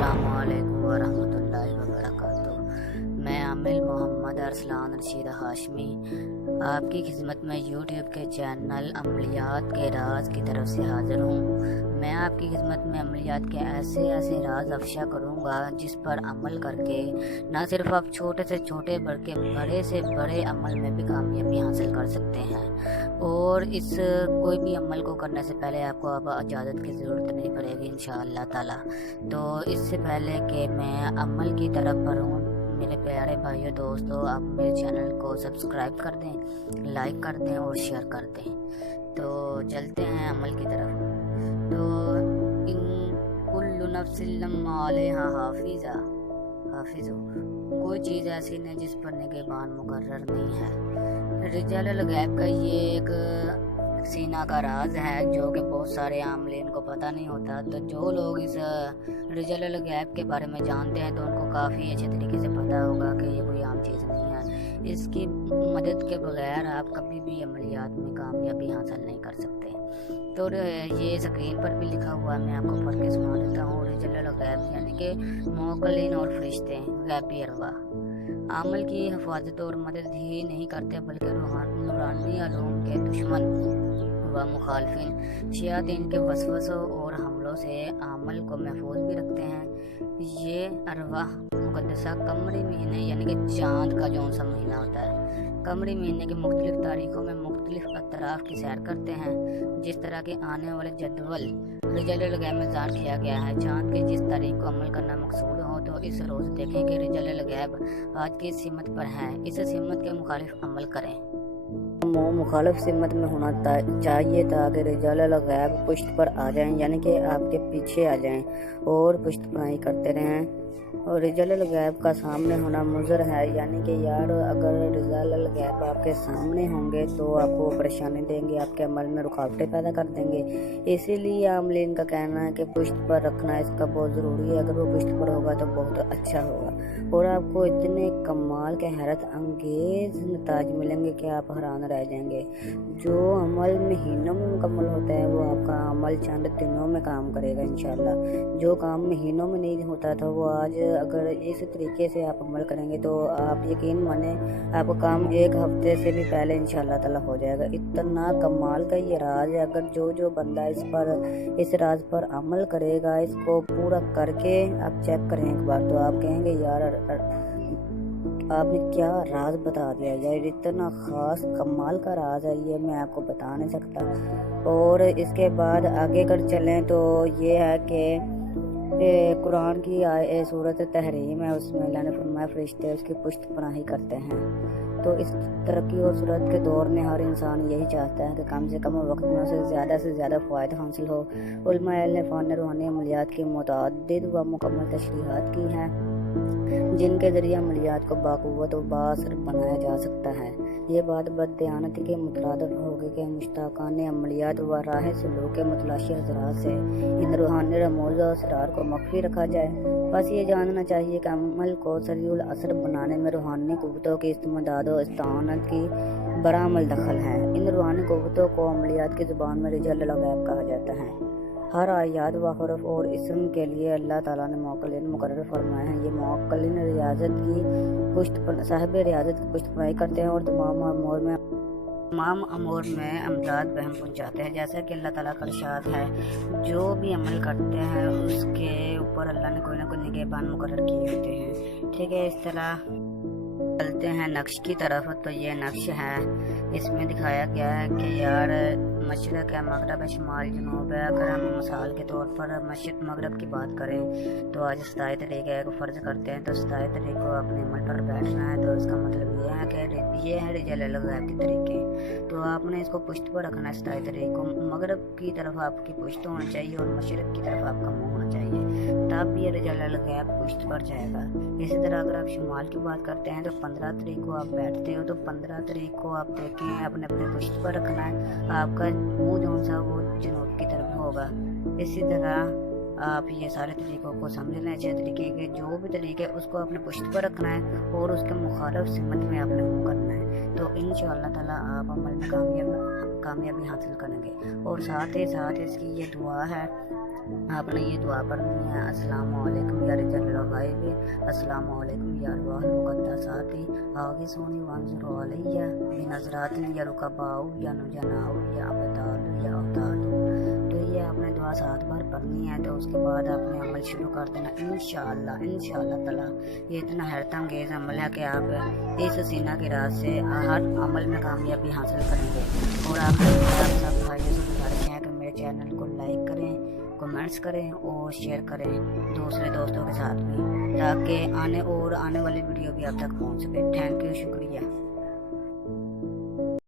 अस्सलामुअलैकुम वरहमतुल्लाहि वबरकातुहू। मैं आमिल मोहम्मद अरसलान रशीद हाशमी आपकी खिदमत में यूट्यूब के चैनल अमलियात के राज की तरफ से हाज़िर हूँ। मैं आपकी खिदमत में अमलियात के ऐसे राज अफशा करूँगा जिस पर अमल करके ना सिर्फ आप छोटे से छोटे बल्कि बड़े से बड़े अमल में भी कामयाबी हासिल कर सकते हैं। और इस कोई भी अमल को करने से पहले आपको अब इजाज़त की ज़रूरत नहीं पड़ेगी इंशाअल्लाह ताला। तो इससे पहले कि मैं अमल की तरफ बढ़ूँ, मेरे प्यारे भाइयों दोस्तों, आप मेरे चैनल को सब्सक्राइब कर दें, लाइक कर दें और शेयर कर दें। तो चलते हैं अमल की तरफ। तो इन कुल्लु नफ्सिन लम्मा अलैहा हाफिज़, कोई चीज़ ऐसी नहीं जिस पर निगहबान मुकर्रर नहीं है। रिजालुल गैब का ये एक सीना का राज है जो कि बहुत सारे आमलीन को पता नहीं होता। तो जो लोग इस रिजालुल गैब के बारे में जानते हैं तो उनको काफ़ी अच्छे तरीके से पता होगा कि ये कोई आम चीज़ नहीं है। इसकी मदद के बगैर आप कभी भी अमलियात में कामयाबी हासिल नहीं कर सकते। तो ये स्क्रीन पर भी लिखा हुआ है, मैं आपको पढ़ के सुना देता हूँ। रिजालुल गैब यानी कि मुवक्किलीन और फरिश्ते गैबी अरवाह अमल की हिफाजत और मदद ही नहीं करते बल्कि नूरानी अलूम के दुश्मन व मुखालफिन शयातीन के वसवसों और हमलों से अमल को महफूज भी रखते हैं। ये अरवाह मुकद्दसा कमरी महीने यानी कि चाँद का जौन सा महीना होता है, कमरी महीने की मुख्तलिफ तारीखों में मुख्तलिफ अतराफ की सैर करते हैं। जिस तरह के आने वाले जदवल रिजालुल गैब में ज़ार किया गया है, चाँद के जिस तारीख को अमल करना मकसूद हो तो इस रोज़ देखें कि रिजालुल गैब आज की सिमत पर है, इस सिमत के मुखालिफ अमल करें। मुखालिफ सिमत में होना चाहिए ताकि रिजालुल गैब पुश्त पर आ जाएं, यानी कि आपके पीछे आ जाएं और पुश्त पनाही करते रहें। और रिजालुल गैब का सामने होना मुज़र है, यानी कि यार अगर रिजालुल गैब आपके सामने होंगे तो आपको परेशानी देंगे, आपके अमल में रुकावटें पैदा कर देंगे। इसीलिए आमलीन का कहना है कि पुश्त पर रखना इसका बहुत ज़रूरी है। अगर वो पुश्त पर होगा तो बहुत अच्छा होगा और आपको इतने कमाल के हैरत अंगेज़ नताज मिलेंगे कि आप हैरान रह जाएंगे। जो अमल महीनों में मुकम्मल होता है वो आपका अमल चंद दिनों में काम करेगा इंशाअल्लाह। जो काम महीनों में नहीं होता था वो आज अगर इस तरीके से आप अमल करेंगे तो आप यकीन माने आपका काम एक हफ्ते से भी पहले इंशाअल्लाह ताला हो जाएगा। इतना कमाल का ये राज है। अगर जो बंदा इस राज पर अमल करेगा, इसको पूरा करके आप चेक करें एक बार, तो आप कहेंगे यार आपने क्या राज बता दिया यार, इतना ख़ास कमाल का राज है ये, मैं आपको बता नहीं सकता। और इसके बाद आगे कर चलें तो ये है कि कुरान की सूरत तहरीम है, उसमें अल्लाह ने फरमाया फरिश्ते उसकी पुश्त पनाही करते हैं। तो इस तरक्की और सूरत के दौर में हर इंसान यही चाहता है कि कम से कम वक्त में उसे ज़्यादा से ज़्यादा फ़ायदा हासिल हो। उलमा ने फ़ान रूहानी अमलियात की मुतअद्दिद व मुकम्मल तशरीहात की हैं जिनके ज़रिए अमलियात को बाक़ुव्वत और बाअसर बनाया जा सकता है। ये बात बददियानती के मुतरादिफ होगी कि मुश्ताकान अमलियात व राह सलूक के मुतलाशी हज़रात से इन रूहानी रमूज़ और असरार को मख्फी रखा जाए। बस ये जानना चाहिए कि अमल को सरीउल असर बनाने में रूहानी क़ुव्वतों की इस्तिमदाद और इस्ताअनत की बड़ा अमल दखल है। इन रूहानी क़ुव्वतों को अमलियात की ज़ुबान में रिजालुल गैब कहा जाता है। हर आयात व हरफ और इसम के लिए अल्लाह ताला ने मुवक्किलीन मुकर्रर फरमाए हैं। ये मुवक्किलीन रियाज़त की पुश्त पर साहिब रियाज़त की पुश्त पनाही करते हैं और तमाम अमूर में अमदाद बहम पहुँचाते हैं। जैसा कि अल्लाह ताला का इरशाद है, जो भी अमल करते हैं उसके ऊपर अल्लाह ने कोई ना कोई निगहबान मुकर्रर किए होते हैं। ठीक है, इस तरह चलते हैं नक्श की तरफ। तो ये नक्श है, इसमें दिखाया गया है कि यार मशरक़ है, मगरब है, शुमाल जनूब है। अगर हम मिसाल के तौर पर मशरक़ मगरब की बात करें तो आज 27 तारीख है, फ़र्ज़ करते हैं तो 27 तारीख को अपने अमल पर बैठना है। तो इसका मतलब ये है कि ये है रिजालुल गैब के तरीके। तो आपने इसको पुश्त पर रखना है। 27 तारीख को मगरब की तरफ आपकी पुश्त होना चाहिए और मशरक़ की तरफ आपका मुँह होना चाहिए, तब भी रिजालुल गैब पुश्त पर जाएगा। इसी तरह अगर आप शुमाल की बात करते हैं तो 15 तारीख को आप बैठते हो तो 15 तारीख को आप देखें अपने पुश्त पर रखना है, आपका मुँह जो सा वो जनूब की तरफ होगा। इसी तरह आप ये सारे तरीक़ों को समझ लें। अच्छे तरीके के जो भी तरीके उसको अपने पुश्त पर रखना है और उसके मुखालिफ सिमत में आपने मुँह करना है। तो इंशाअल्लाह ताला आप अमल में कामयाबी हासिल करेंगे। और साथ ही साथ इसकी ये दुआ है आपने ये दुआ पढ़नी है, अस्सलामुअलैकुम या रिजल रगाइब, अस्सलामुअलैकुम या अरवाह मुक़द्दसाती, आगे सोनी वंज़ुर अलैया बिनज़रातिल या रुकबाउ या नुजनाउ या अबतालु या अवतालु। तो ये आपने दुआ 7 बार पढ़नी है। तो उसके बाद आपने अमल शुरू कर देना इंशाअल्लाह ताला। ये इतना हैरत अंगेज़ अमल है कि आप इस सीना की रात से हर अमल में कामयाबी हासिल करेंगे। और आप सब भाइयों से गुजारिश है कि मेरे चैनल को लाइक करें, कमेंट्स करें और शेयर करें दूसरे दोस्तों के साथ भी, ताकि आने वाली वीडियो भी आप तक पहुंच सके। थैंक यू, शुक्रिया।